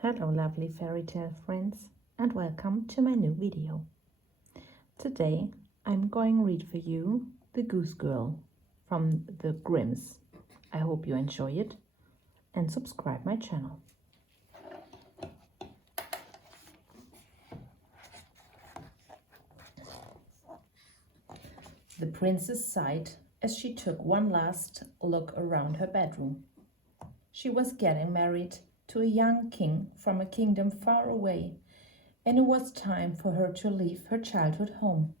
Hello lovely fairy tale friends, and welcome to my new video. Today I'm going to read for you The Goose Girl from the Grimms. I hope you enjoy it and subscribe my channel. The princess sighed as she took one last look around her bedroom. She was getting married to a young king from a kingdom far away, and it was time for her to leave her childhood home.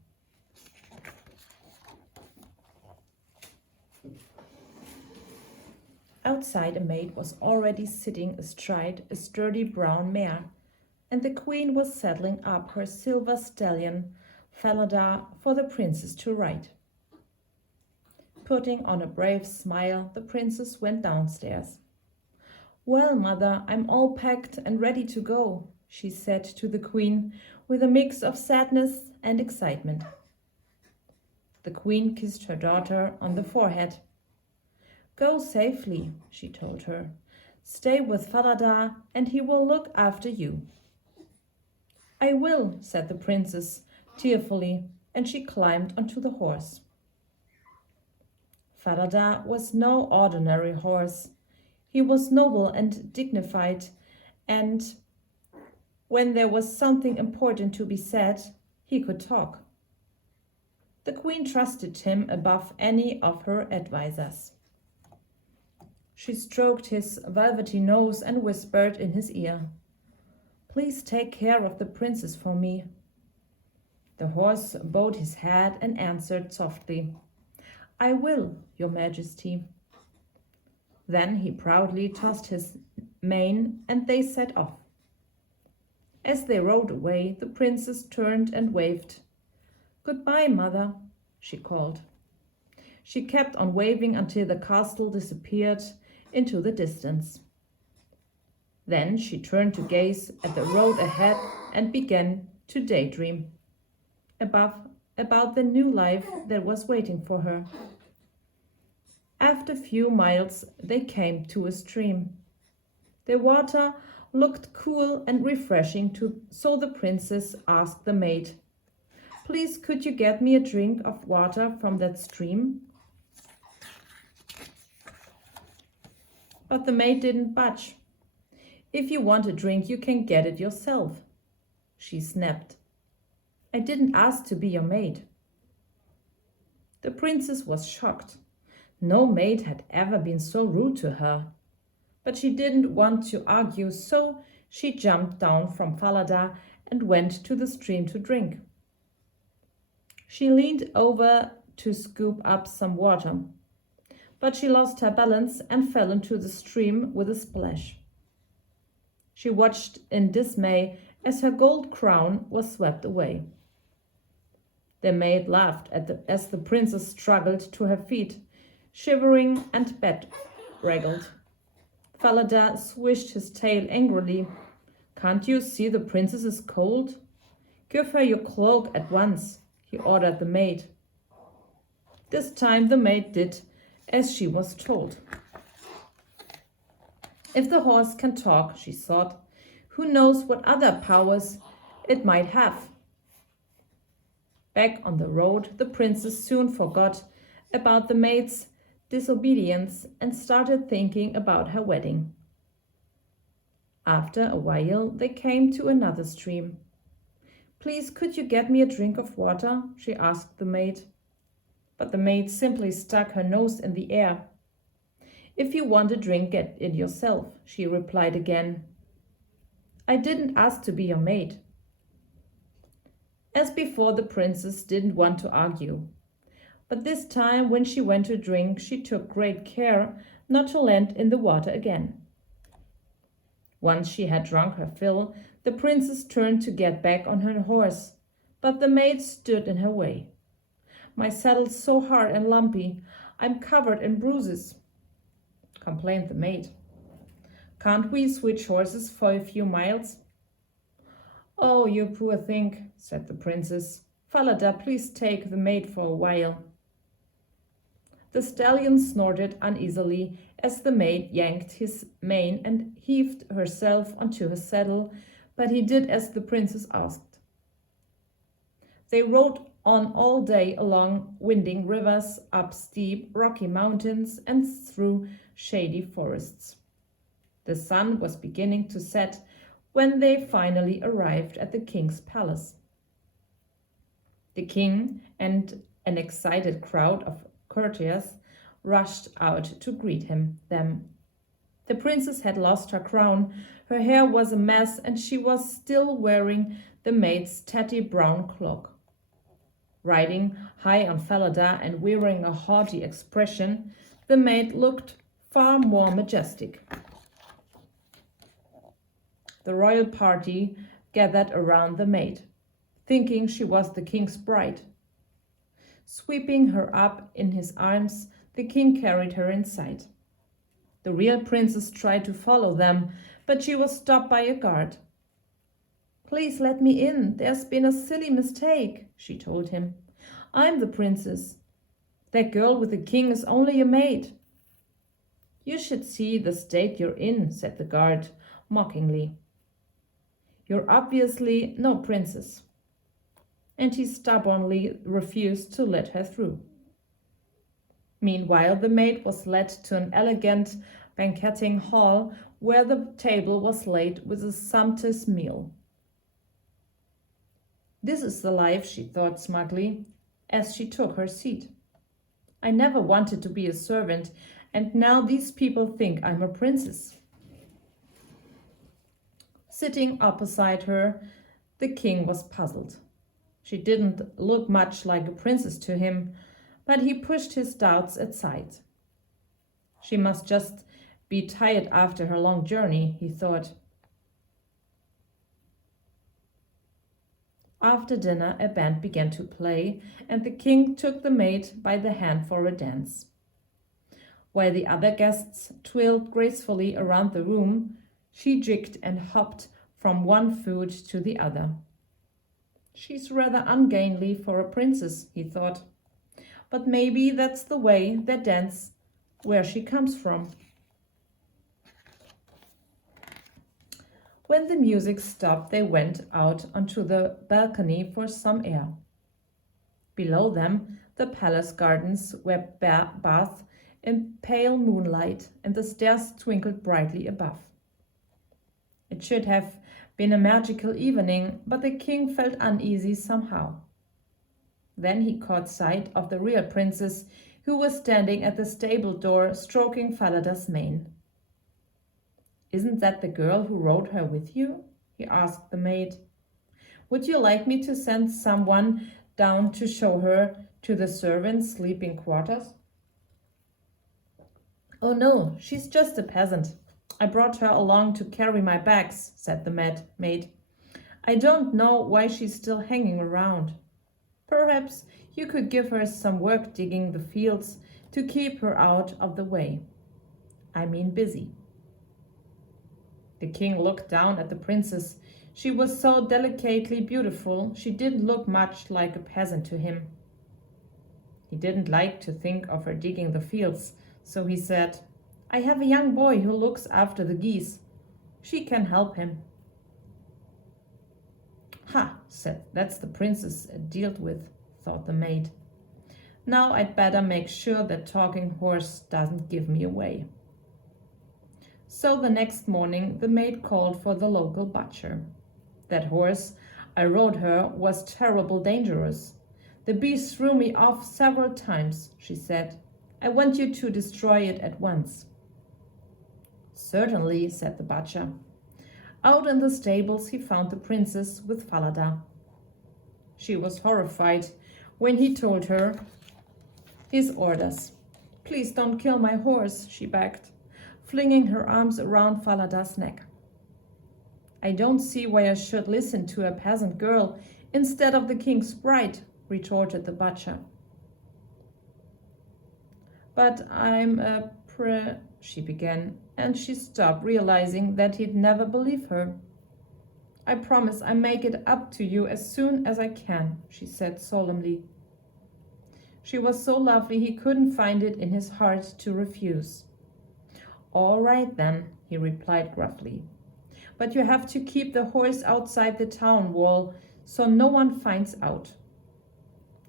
Outside, a maid was already sitting astride a sturdy brown mare, and the queen was saddling up her silver stallion, Falada, for the princess to ride. Putting on a brave smile, the princess went downstairs. "Well, mother, I'm all packed and ready to go," she said to the queen with a mix of sadness and excitement. The queen kissed her daughter on the forehead. "Go safely," she told her. "Stay with Falada and he will look after you." "I will," said the princess tearfully, and she climbed onto the horse. Falada was no ordinary horse. He was noble and dignified, and when there was something important to be said, he could talk. The queen trusted him above any of her advisers. She stroked his velvety nose and whispered in his ear, "Please take care of the princess for me." The horse bowed his head and answered softly, "I will, Your Majesty." Then he proudly tossed his mane and they set off. As they rode away, the princess turned and waved. "Goodbye, mother," she called. She kept on waving until the castle disappeared into the distance. Then she turned to gaze at the road ahead and began to daydream about the new life that was waiting for her. After a few miles, they came to a stream. The water looked cool and refreshing, so the princess asked the maid, "Please, could you get me a drink of water from that stream?" But the maid didn't budge. "If you want a drink, you can get it yourself," she snapped. "I didn't ask to be your maid." The princess was shocked. No maid had ever been so rude to her. But she didn't want to argue, so she jumped down from Falada and went to the stream to drink. She leaned over to scoop up some water, but she lost her balance and fell into the stream with a splash. She watched in dismay as her gold crown was swept away. The maid laughed as the princess struggled to her feet, shivering and bedraggled. Falada swished his tail angrily. "Can't you see the princess is cold? Give her your cloak at once," he ordered the maid. This time the maid did as she was told. If the horse can talk, she thought, who knows what other powers it might have. Back on the road, the princess soon forgot about the maid's disobedience and started thinking about her wedding. After a while, they came to another stream. "Please, could you get me a drink of water?" she asked the maid. But the maid simply stuck her nose in the air. "If you want a drink, get it yourself," she replied again. "I didn't ask to be your maid." As before, the princess didn't want to argue. But this time, when she went to drink, she took great care not to land in the water again. Once she had drunk her fill, the princess turned to get back on her horse, but the maid stood in her way. "My saddle's so hard and lumpy, I'm covered in bruises," complained the maid. "Can't we switch horses for a few miles?" "Oh, you poor thing," said the princess. "Falada, please take the maid for a while." The stallion snorted uneasily as the maid yanked his mane and heaved herself onto his saddle, but he did as the princess asked. They rode on all day along winding rivers, up steep, rocky mountains, and through shady forests. The sun was beginning to set when they finally arrived at the king's palace. The king and an excited crowd of courtiers rushed out to greet them. The princess had lost her crown, her hair was a mess, and she was still wearing the maid's tatty brown cloak. Riding high on Falada and wearing a haughty expression, the maid looked far more majestic. The royal party gathered around the maid, thinking she was the king's bride. Sweeping her up in his arms, the king carried her inside. The real princess tried to follow them, but she was stopped by a guard. "Please let me in. There's been a silly mistake," she told him. "I'm the princess. That girl with the king is only a maid." "You should see the state you're in," said the guard mockingly. "You're obviously no princess." And he stubbornly refused to let her through. Meanwhile, the maid was led to an elegant banqueting hall where the table was laid with a sumptuous meal. "This is the life," she thought smugly, as she took her seat. "I never wanted to be a servant, and now these people think I'm a princess." Sitting opposite her, the king was puzzled. She didn't look much like a princess to him, but he pushed his doubts aside. She must just be tired after her long journey, he thought. After dinner, a band began to play, and the king took the maid by the hand for a dance. While the other guests twirled gracefully around the room, she jigged and hopped from one foot to the other. "She's rather ungainly for a princess," he thought. "But maybe that's the way they dance where she comes from." When the music stopped, they went out onto the balcony for some air. Below them, the palace gardens were bathed in pale moonlight, and the stars twinkled brightly above. It should have been a magical evening, but the king felt uneasy somehow. Then he caught sight of the real princess, who was standing at the stable door stroking Falada's mane. "Isn't that the girl who rode her with you?" he asked the maid. "Would you like me to send someone down to show her to the servants' sleeping quarters?" "Oh no, she's just a peasant. I brought her along to carry my bags," said the maid. "I don't know why she's still hanging around. Perhaps you could give her some work digging the fields to keep her out of the way. I mean busy." The king looked down at the princess. She was so delicately beautiful, she didn't look much like a peasant to him. He didn't like to think of her digging the fields, so he said, "I have a young boy who looks after the geese. She can help him." "Ha," said, "that's the princess dealt with," thought the maid. "Now I'd better make sure that talking horse doesn't give me away." So the next morning the maid called for the local butcher. "That horse I rode her was terrible dangerous. The beast threw me off several times," she said. "I want you to destroy it at once." "Certainly," said the butcher. Out in the stables he found the princess with Falada. She was horrified when he told her his orders. "Please don't kill my horse," she begged, flinging her arms around Falada's neck. "I don't see why I should listen to a peasant girl instead of the king's bride," retorted the butcher. "But I'm a she began, and she stopped, realizing that he'd never believe her. "I promise I make it up to you as soon as I can," she said solemnly. She was so lovely he couldn't find it in his heart to refuse. "All right then," he replied gruffly. "But you have to keep the horse outside the town wall so no one finds out."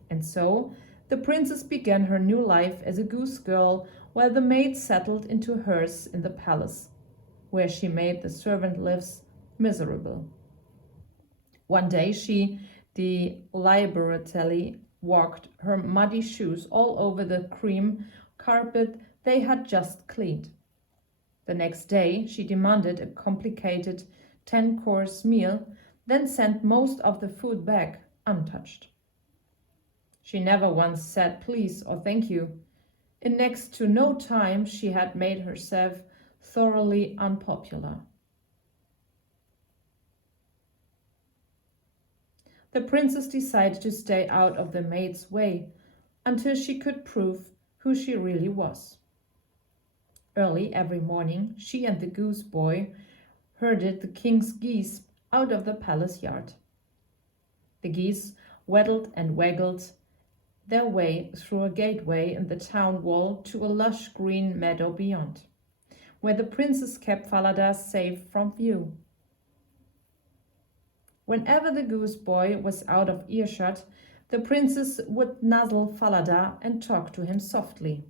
And so the princess began her new life as a goose girl while the maid settled into hers in the palace, where she made the servant lives miserable. One day she deliberately walked her muddy shoes all over the cream carpet they had just cleaned. The next day she demanded a complicated 10-course meal, then sent most of the food back untouched. She never once said please or thank you. In next to no time she had made herself thoroughly unpopular. The princess decided to stay out of the maid's way until she could prove who she really was. Early every morning, she and the goose boy herded the king's geese out of the palace yard. The geese waddled and waggled their way through a gateway in the town wall to a lush green meadow beyond, where the princess kept Falada safe from view. Whenever the goose boy was out of earshot, the princess would nuzzle Falada and talk to him softly.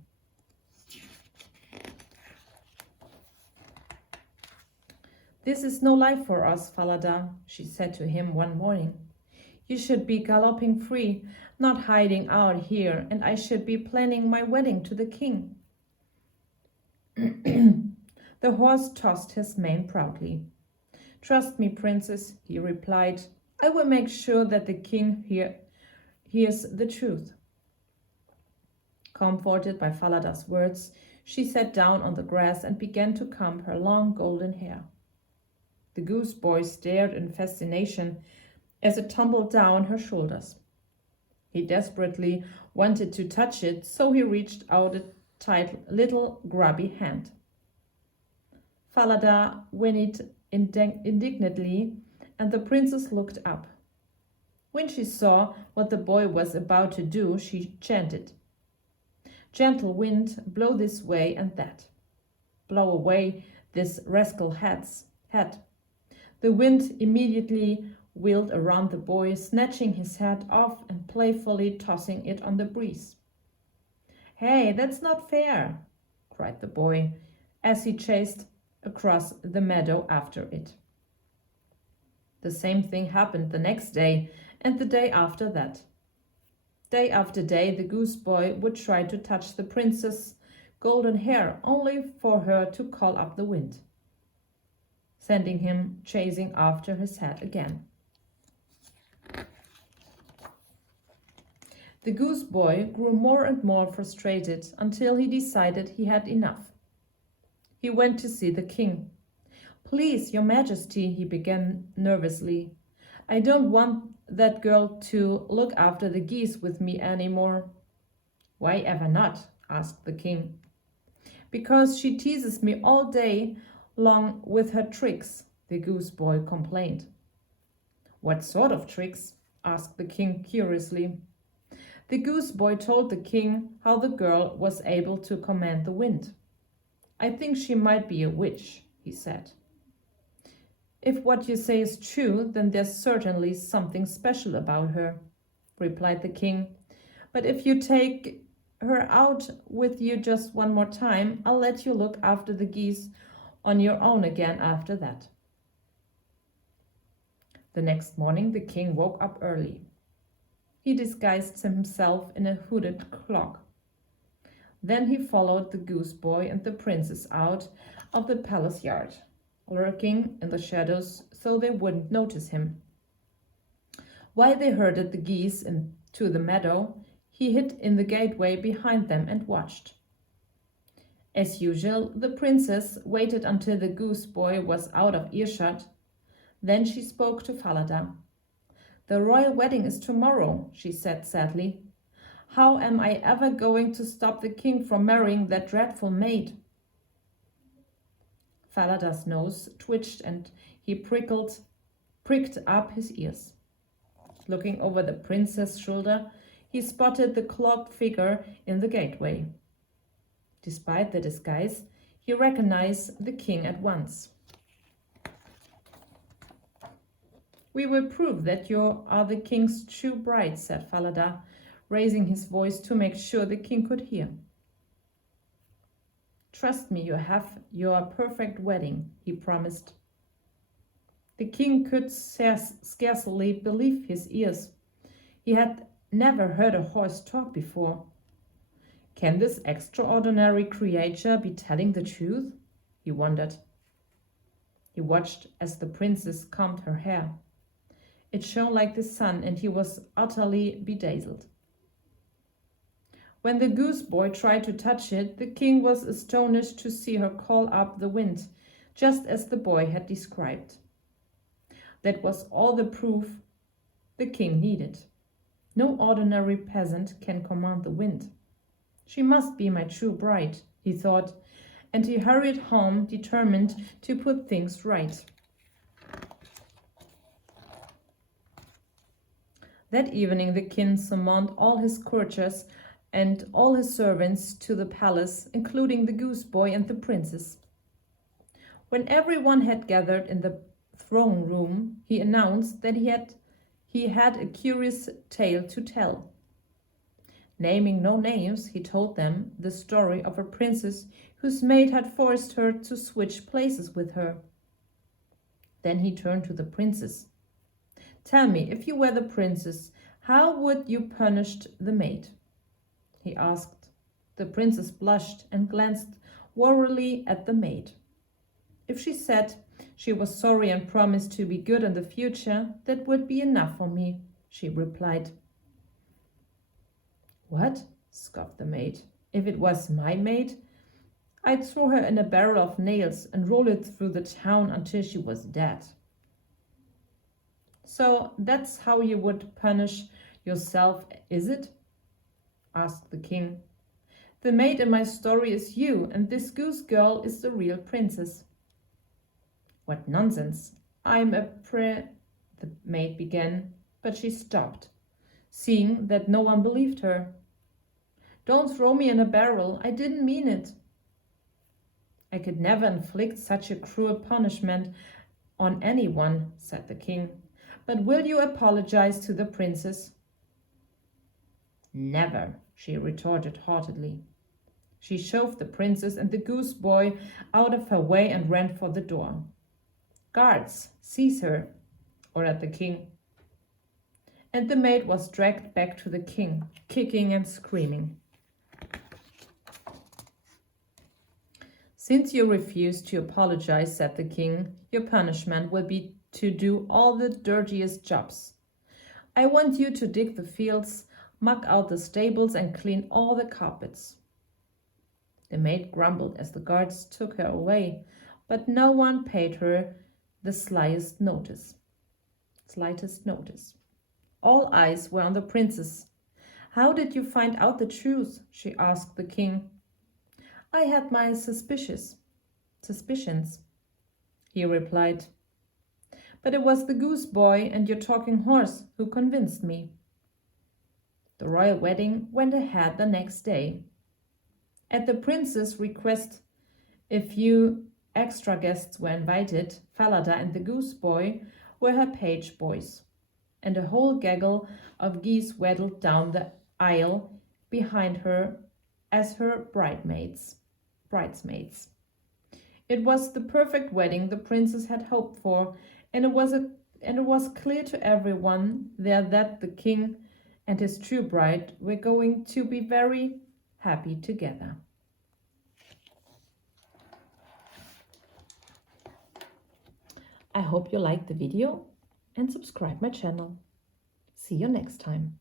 "This is no life for us, Falada," she said to him one morning. "You should be galloping free, not hiding out here, and I should be planning my wedding to the king." The horse tossed his mane proudly. "Trust me, princess," he replied. "I will make sure that the king hears the truth." Comforted by Falada's words, she sat down on the grass and began to comb her long golden hair. The goose boy stared in fascination as it tumbled down her shoulders. He desperately wanted to touch it, so he reached out a tight little grubby hand. Falada whinnied indignantly, and the princess looked up. When she saw what the boy was about to do, she chanted, "Gentle wind, blow this way and that. Blow away this rascal head." The wind immediately wheeled around the boy, snatching his hat off and playfully tossing it on the breeze. "Hey, that's not fair!" cried the boy as he chased across the meadow after it. The same thing happened the next day and the day after that. Day after day, the goose boy would try to touch the princess's golden hair, only for her to call up the wind, sending him chasing after his hat again. The goose boy grew more and more frustrated until he decided he had enough. He went to see the king. "Please, your majesty," he began nervously, "I don't want that girl to look after the geese with me anymore." "Why ever not?" asked the king. "Because she teases me all day long with her tricks," the goose boy complained. "What sort of tricks?" asked the king curiously. The goose boy told the king how the girl was able to command the wind. "I think she might be a witch," he said. "If what you say is true, then there's certainly something special about her," replied the king. "But if you take her out with you just one more time, I'll let you look after the geese on your own again after that." The next morning the king woke up early. He disguised himself in a hooded cloak. Then he followed the goose boy and the princess out of the palace yard, lurking in the shadows so they wouldn't notice him. While they herded the geese into the meadow, he hid in the gateway behind them and watched. As usual, the princess waited until the goose boy was out of earshot. Then she spoke to Falada. "The royal wedding is tomorrow," she said sadly. "How am I ever going to stop the king from marrying that dreadful maid?" Falada's nose twitched and he pricked up his ears. Looking over the princess' shoulder, he spotted the cloaked figure in the gateway. Despite the disguise, he recognized the king at once. "We will prove that you are the king's true bride," said Falada, raising his voice to make sure the king could hear. "Trust me, you have your perfect wedding," he promised. The king could scarcely believe his ears. He had never heard a horse talk before. Can this extraordinary creature be telling the truth? He wondered. He watched as the princess combed her hair. It shone like the sun, and he was utterly bedazzled. When the goose boy tried to touch it, the king was astonished to see her call up the wind, just as the boy had described. That was all the proof the king needed. No ordinary peasant can command the wind. She must be my true bride, he thought, and he hurried home, determined to put things right. That evening the king summoned all his courtiers and all his servants to the palace, including the goose boy and the princess. When everyone had gathered in the throne room, he announced that he had a curious tale to tell. Naming no names, he told them the story of a princess whose maid had forced her to switch places with her. Then he turned to the princess. "Tell me, if you were the princess, how would you punish the maid?" he asked. The princess blushed and glanced warily at the maid. If she said she was sorry and promised to be good in the future, that would be enough for me, she replied. "What?" scoffed the maid. "If it was my maid, I'd throw her in a barrel of nails and roll it through the town until she was dead." "So that's how you would punish yourself, is it?" asked the king. "The maid in my story is you, and this goose girl is the real princess." "What nonsense! I'm a the maid began, but she stopped, seeing that no one believed her. "Don't throw me in a barrel, I didn't mean it." "I could never inflict such a cruel punishment on anyone," said the king. "But will you apologize to the princess?" "Never," she retorted haughtily. She shoved the princess and the goose boy out of her way and ran for the door. "Guards, seize her," ordered the king. And the maid was dragged back to the king, kicking and screaming. "Since you refuse to apologize," said the king, "your punishment will be to do all the dirtiest jobs. I want you to dig the fields, muck out the stables, and clean all the carpets." The maid grumbled as the guards took her away, but no one paid her the slightest notice. All eyes were on the princess. "How did you find out the truth?" she asked the king. "I had my suspicions," he replied. "But it was the goose boy and your talking horse who convinced me." The royal wedding went ahead the next day. At the prince's request, a few extra guests were invited. Falada and the goose boy were her page boys, and a whole gaggle of geese waddled down the aisle behind her as her bridesmaids. It was the perfect wedding the princess had hoped for, and it was clear to everyone there that the king and his true bride were going to be very happy together. I hope you liked the video and subscribe my channel. See you next time.